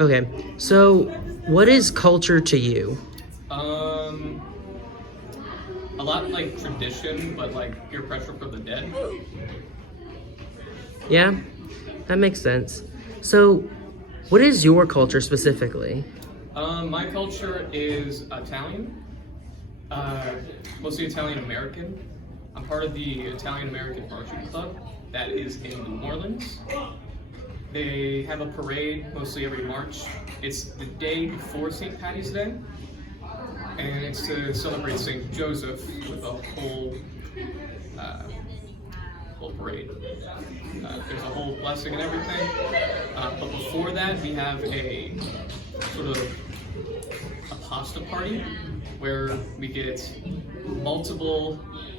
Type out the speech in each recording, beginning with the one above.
Okay, so what is culture to you? Um, a lot like tradition, but like peer pressure for the dead. Yeah, that makes sense. So, what is your culture specifically? My culture is Italian, uh, mostly Italian American. I'm part of the Italian American Marching Club that is in New Orleans. They have a parade mostly every March. It's the day before St. Patty's Day, and it's to celebrate St. Joseph with a uh, whole parade. There's a whole blessing and everything. But before that, we have a sort of a pasta party where we get multiple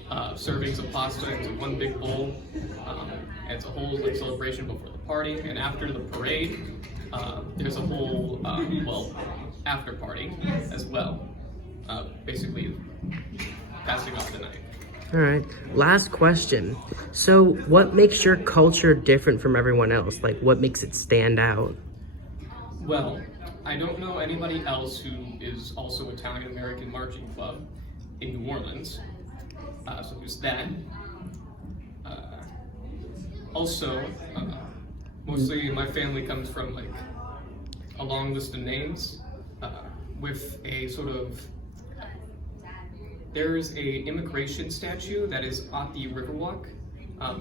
servings of pasta into one big bowl. And it's a whole like celebration before the party, and after the parade, there's a whole after party as well. Basically, passing off the night. All right, last question. So, what makes your culture different from everyone else? Like, what makes it stand out? Well, I don't know anybody else who is also Italian American Marching Club in New Orleans. So there's that. Also, mostly my family comes from like a long list of names with a sort of. There's a immigration statue that is at the Riverwalk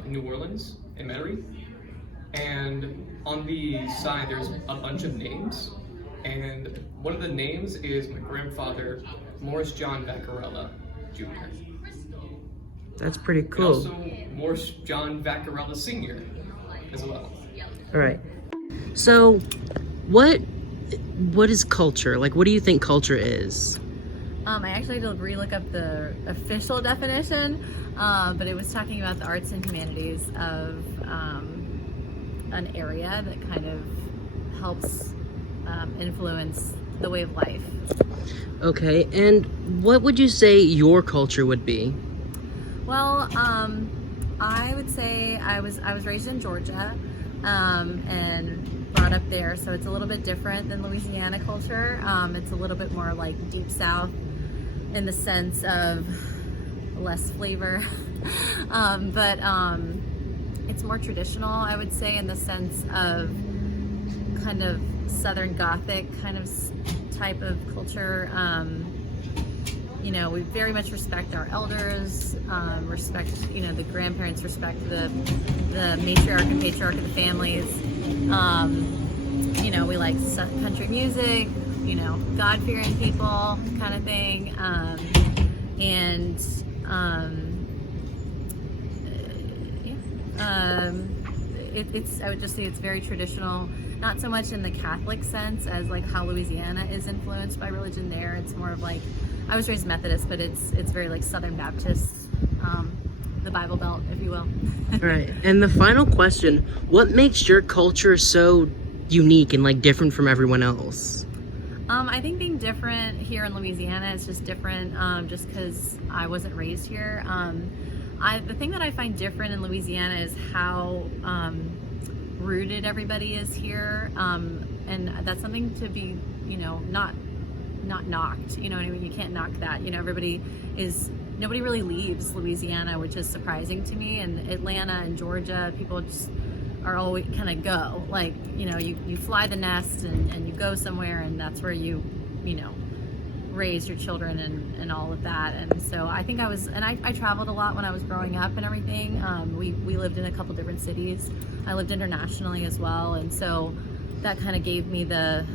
in New Orleans, in Metairie. And on the side, there's a bunch of names. And one of the names is my grandfather, Morris John Vaccarella Jr. That's pretty And cool. also Morris John Vaccarella Sr. as well. All right. So, what is culture? Like, what do you think culture is? I actually had to relook up the official definition, but it was talking about the arts and humanities of an area that kind of helps influence the way of life. Okay, and what would you say your culture would be? Well, I would say I was raised in Georgia and brought up there, so it's a little bit different than Louisiana culture. It's a little bit more like deep South in the sense of less flavor, but it's more traditional, I would say, in the sense of kind of Southern Gothic kind of type of culture. You know, we very much respect our elders, respect, you know, the grandparents, respect the matriarch and patriarch of the families. You know, we like country music, you know, God-fearing people kind of thing. It's I would just say it's very traditional, not so much in the Catholic sense as like how Louisiana is influenced by religion there. It's more of like, I was raised Methodist, but it's very like Southern Baptist, the Bible Belt, if you will. All right, and the final question, what makes your culture so unique and like different from everyone else? I think being different here in Louisiana is just different, just because I wasn't raised here. The thing that I find different in Louisiana is how rooted everybody is here, and that's something to be, you know, not knocked. You know what I mean? You can't knock that. You know, nobody really leaves Louisiana, which is surprising to me. And Atlanta and Georgia, people just are always kind of go. Like, you know, you fly the nest and you go somewhere, and that's where you know, raise your children and all of that. And so I think I traveled a lot when I was growing up and everything. We lived in a couple different cities. I lived internationally as well, and so that kind of gave me the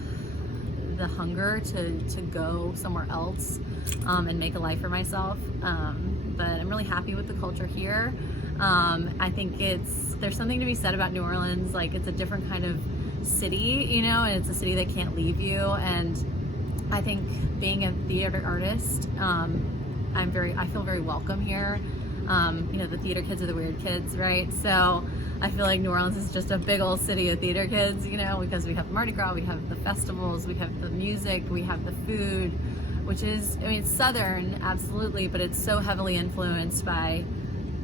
hunger to go somewhere else and make a life for myself. But I'm really happy with the culture here. I think there's something to be said about New Orleans. Like, it's a different kind of city, you know, and it's a city that can't leave you. And I think being a theater artist, I feel very welcome here. You know, the theater kids are the weird kids, right? So I feel like New Orleans is just a big old city of theater kids, you know, because we have Mardi Gras, we have the festivals, we have the music, we have the food, which is, I mean, it's Southern, absolutely, but it's so heavily influenced by,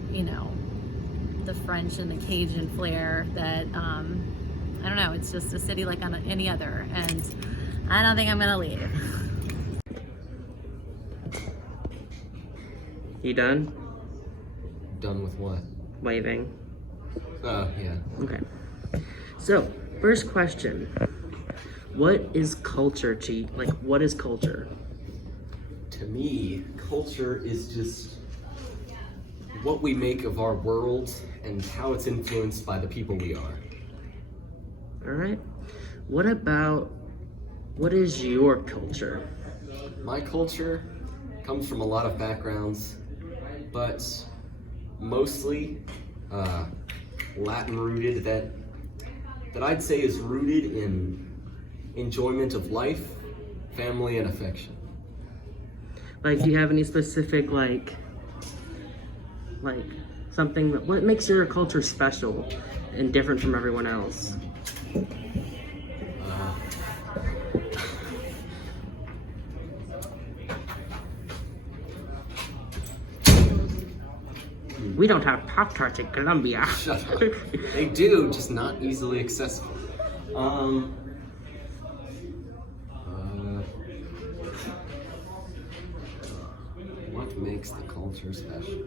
you know, the French and the Cajun flair that I don't know, it's just a city like any other, and I don't think I'm gonna leave. You done? Done with what? Waving. Yeah. Okay. So, first question. What is culture, Cheat? Like, what is culture? To me, culture is just what we make of our world and how it's influenced by the people we are. All right. What is your culture? My culture comes from a lot of backgrounds, but mostly Latin rooted, that I'd say is rooted in enjoyment of life, family, and affection. Like, do you have any specific, like something, what makes your culture special and different from everyone else? We don't have Pop-Tarts in Colombia. Shut up. They do, just not easily accessible. What makes the culture special?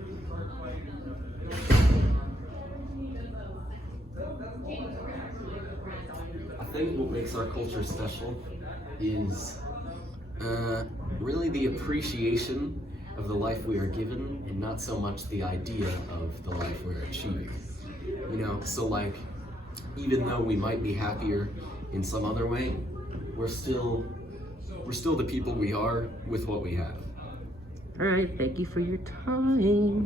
I think what makes our culture special is really the appreciation of the life we are given, and not so much the idea of the life we're achieving. You know, so like, even though we might be happier in some other way, we're still the people we are with what we have. All right, thank you for your time.